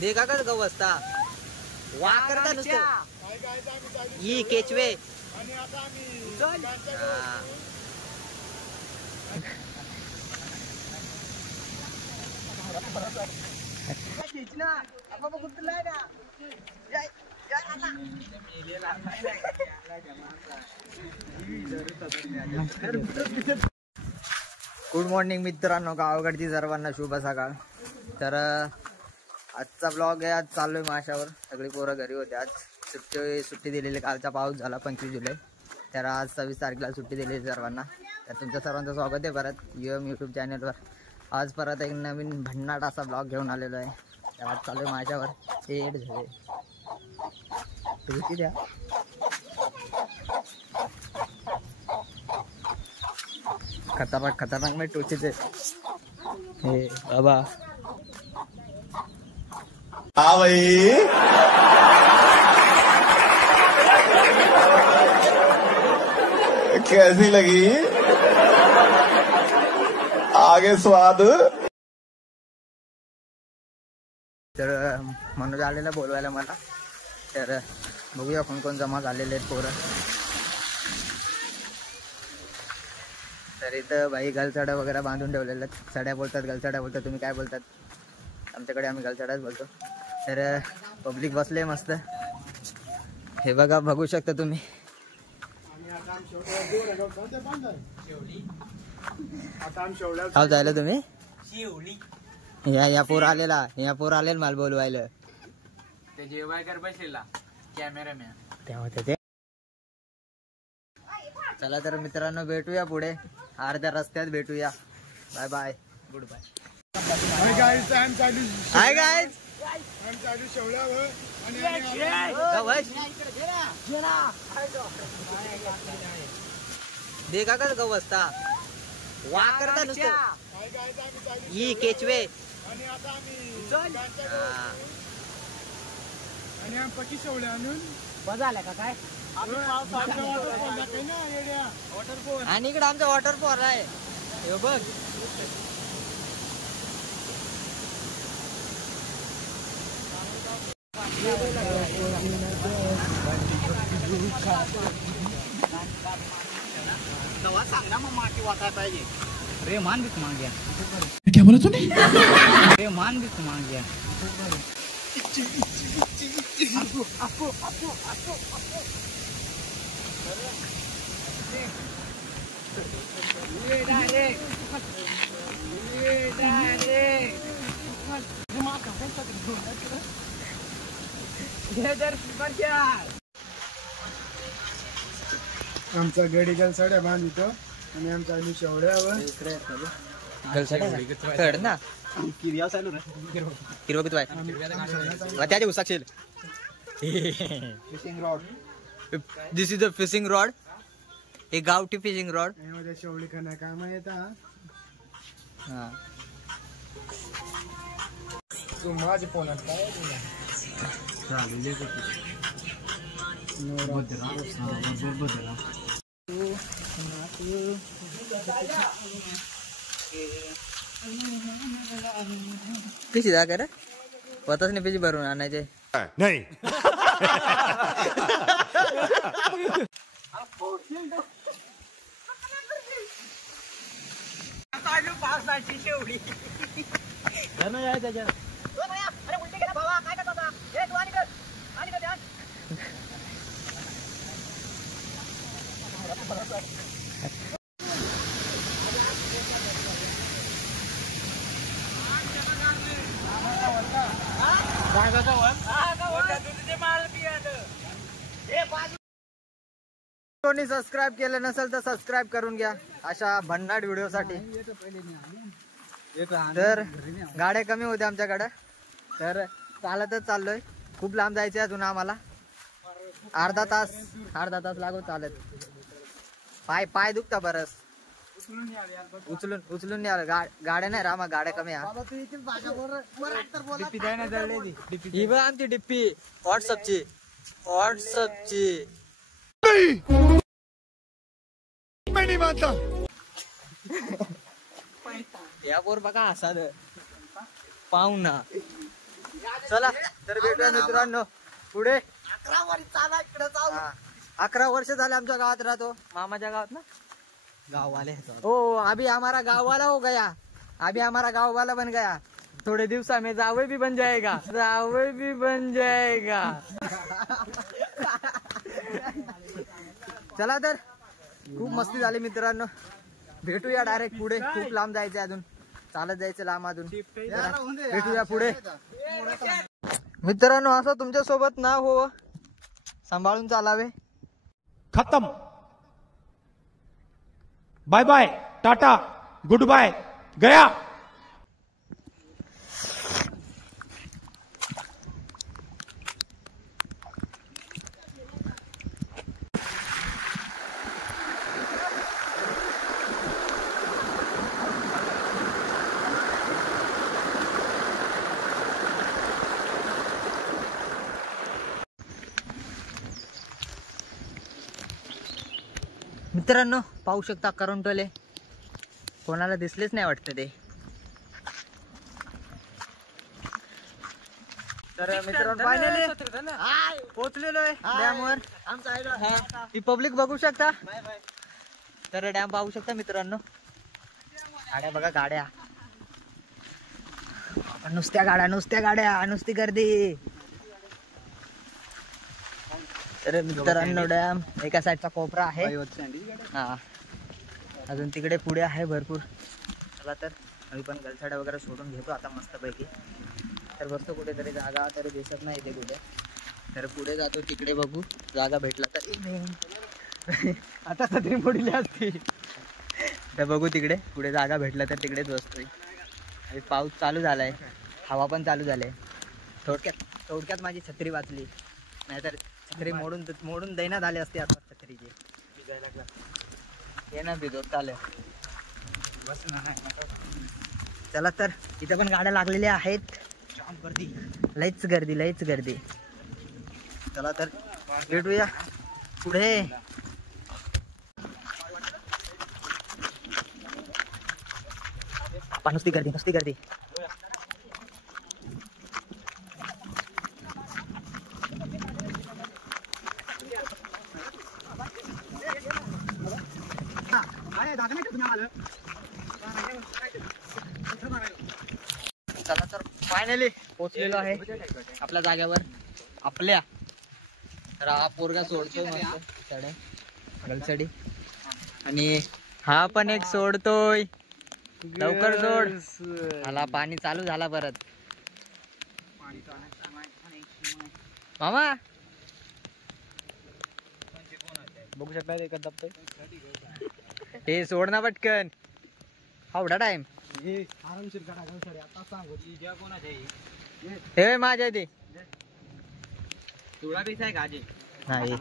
देखा का गहू असता वाकरता नुसतं ही केचवे गुड मॉर्निंग मित्रांनो, गावाकडची सर्वांना शुभ सकाळ। तर आजचा ब्लॉग आहे। आज चाललोय माशावर, सगळी पोरं घरी होते। आज सुट्टी दिलेली, कालचा पाऊस झाला 25 जुलै, तर आज 26 तारखेला सुट्टी दिलेली सर्वांना। तर तुमच्या सर्वांचं स्वागत आहे परत यूट्यूब चॅनलवर। आज परत एक नवीन भन्नाट असा ब्लॉग घेऊन आलेलो आहे। तर आज चाललोय माशावर। शेड झाले द्या खतरनाक में टोचेचे हे बाबा। हाँ भाई कैसी लगी आगे स्वाद। तर मनोज आलेला बोलवायला मला, तर बघूया कोण कोण जमा झालेले आहेत पोरं। तर इथं भाई गलसड्या वगैरे बांधून ठेवलेल्या आहेत। सड्या बोलतात, गलसड्या बोलतात, तुम्ही काय बोलतात? आमच्याकडे आम्ही गलसड्याच बोलतो। तर पब्लिक बसले मस्त, हे बघा, बघू शकता तुम्ही। काय जायला तुम्ही? या पोर आलेला, मला बोलवायला ते जेवायकर बसलेला कॅमेरामॅन तेव्हा ते। चला तर मित्रांनो, भेटूया पुढे, अर्ध्या रस्त्यात भेटूया। Bye bye, goodbye. Hi guys, देखा का गहू असता वाकरता नुसतं ही केचवे बजाले का काय? आणि इकडे आमचा वॉटरफॉल आहे, हे बघ। सांग ना मग माती वाटायला पाहिजे। रे मान भी मांग गया, क्या बोला तूने? रे मान भी मांग गया। आमचा गडी गलसाड्या बांधितो आणि आमचा आम्ही शेवड्यावर ना किर्या चालू त्याचे उसाक्षील। Fishing rod, this is a fishing rod, एक गावठी फिशिंग रॉड। शेवडी खाण्या काम येतात। हा तू माझे पोलात काय पिशी जा कर पताच नाही, पिशी भरून आणायचे नहीं पावसाची शेवडी त्याच्या कोणी सबस्क्राईब केलं नसेल तर सबस्क्राईब करून घ्या अशा भन्नाट व्हिडिओ साठी। तर गाड्या कमी होत्या आमच्याकडे, तर चालतच चाललोय। खूप लांब जायचं अजून आम्हाला, अर्धा तास लागू चालत। पाय दुखता बरस, उचलून नाही आलं। गाड्या नाही रामा, गाड्या कमी आहे। ही बघ आमची डिप्पी व्हॉट्सअपची मैं नहीं मानता। या पोर बघा असा पाहुणा. चला तर भेटूया मित्रांनो पुढे. 11 वर्ष झाले आमच्या गावात राहतो, मामाच्या गावात ना. गाँव वाले हो, अभी हमारा गाँव वाला हो गया, अभी हमारा गाँव वाला बन गया. थोड़े दिवसा में जावे भी बन जाएगा, जावे भी बन जाएगा. चला तर खूप मस्ती झाली मित्रांनो, भेटूया डायरेक्ट पुढे. खूप लांब जायचं अजून, चालत जायचं लांब अजून. भेटूया पुढे मित्रांनो. असं तुमच्या सोबत ना हो, सांभाळून चालावे. खत्म. Bye bye, tata, goodbye, गया. मित्रांनो पाहू शकता करंटवाले, कोणाला दिसलेच नाही वाटतं ते. तर मित्रांनो फायनली पोहोचलेलो आहे डॅमवर. ही पब्लिक बघू शकता. तर डॅम पाहू शकता मित्रांनो. गाड्या बघा, गाड्या नुसत्या गाड्या, नुसत्या गाड्या, नुसती गर्दी. तर मित्रांनो डॅम एका साईडचा कोपरा आहे, हा अजून तिकडे पुढे आहे भरपूर. चला तर आम्ही पण गलसाड्या वगैरे सोडून घेतो आता मस्तपैकी. तर बसतो कुठेतरी, जागा तरी दिसत नाही इथे कुठे. तर पुढे जातो, तिकडे बघू जागा भेटला तर. आता छत्री मोडली असती. तर बघू तिकडे पुढे जागा भेटला तर तिकडेच बसतोय. आणि पाऊस चालू झालाय, हवा पण चालू झाले. थोडक्यात माझी छत्री वाचली, नाहीतर छत्री मोडून दैनात आले असते आता छत्रीचे. ये ना भिजवत चालेल. चला तर इथे पण गाड्या लागलेल्या आहेत, लईच गर्दी. चला तर भेटूया पुढे. नुसती गर्दी. चला तर फायनली पोहोचलेलो आहे आपल्या जागेवर. आपल्या तर हा पोरगा सोडतो मस्त गलसडी, आणि हा पण एक सोडतोय. लवकर सोड, मला पाणी चालू झाला परत. मामा बघू शकता एका दबतय. हे सोड ना पटकन, एवढा टाइम. हे माझ्या ते तुला पैसा आहे गाजे नाही.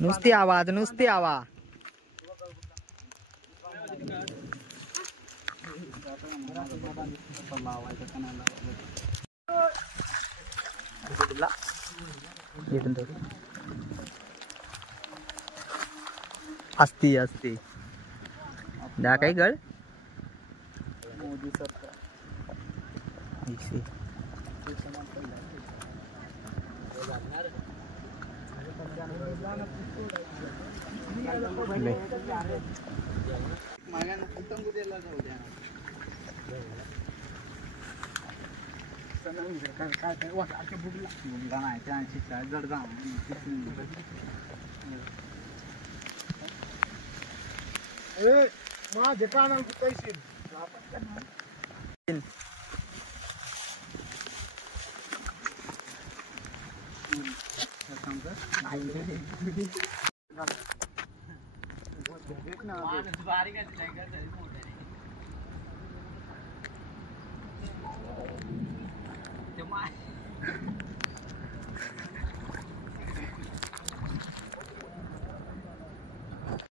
नुसती आवाज. アスティアスティdah kayak gal isi माझे कानावर पैसे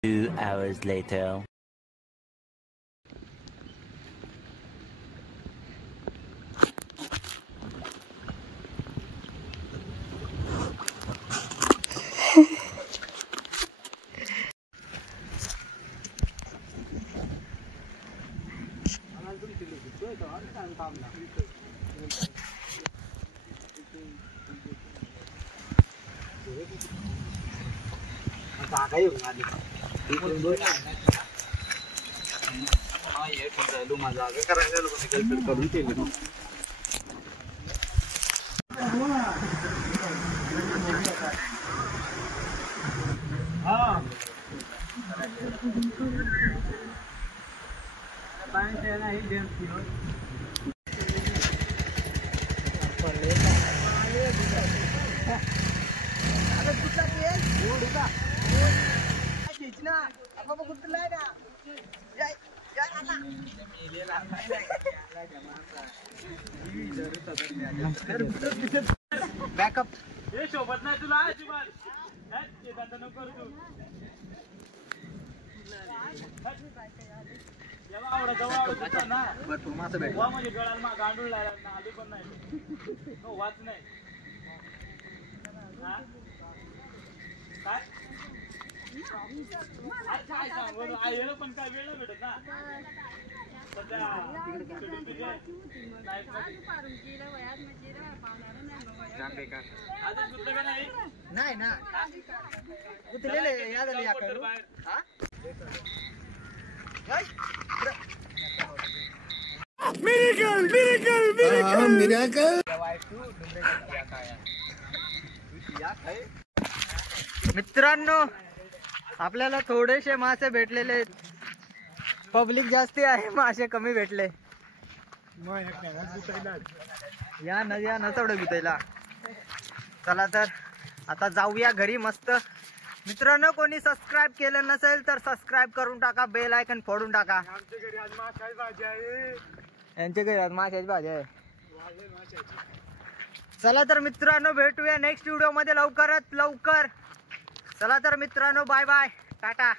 Two hours later. बॅकअप हे शोभत नाही तुला अजिबात ते दादा नको करू तू जेव्हा आवडत ना भरपूर मासे भेटले. वा म्हणजे गळाला मा गांडूळ लागला ना आली पण नाही हो वाच नाही हा काय काय सांग बरं आईला पण काय वेळ नाही भेटत ना सध्या आता सुद्धा का नाही नाही ना उतरलेले या झाले या करू हा मित्रांनो आपल्याला थोडेसे मासे भेटलेले आहेत. पब्लिक जास्ती आहे, मासे कमी भेटले. या नचवडे गुतायला. चला तर आता जाऊया घरी मस्त. मित्रांनो कोणी सबस्क्राईब केलं नसेल तर सबस्क्राईब करून टाका, बेल आयकन फोडून टाका. आमच्या घरी आज माशाची भाजी आहे. यांच्या घरी आज माशाची भाजी आहे. चला तर मित्रांनो भेटूया नेक्स्ट व्हिडिओ मध्ये लवकरात लवकर. चला तर मित्रांनो बाय बाय टाटा.